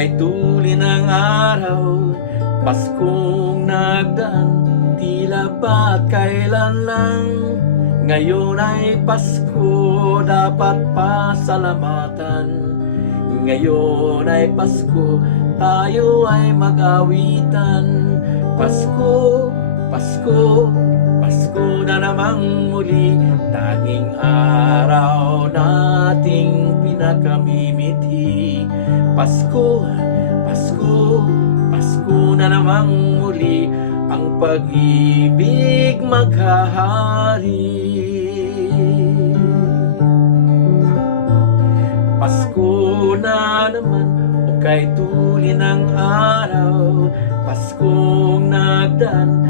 kay tuli ng araw, Paskong nagdaan, tila ba't kailan lang. Ngayon ay Pasko, dapat pasalamatan. Ngayon ay Pasko, tayo ay mag-awitan. Pasko, Pasko, Pasko na namang muli, tanging araw nating pinakamimiti. Pasko, Pasko, Pasko na namang muli, ang pag-ibig maghahari. Pasko na naman, o kay tuli ng araw, Paskong nagdaan,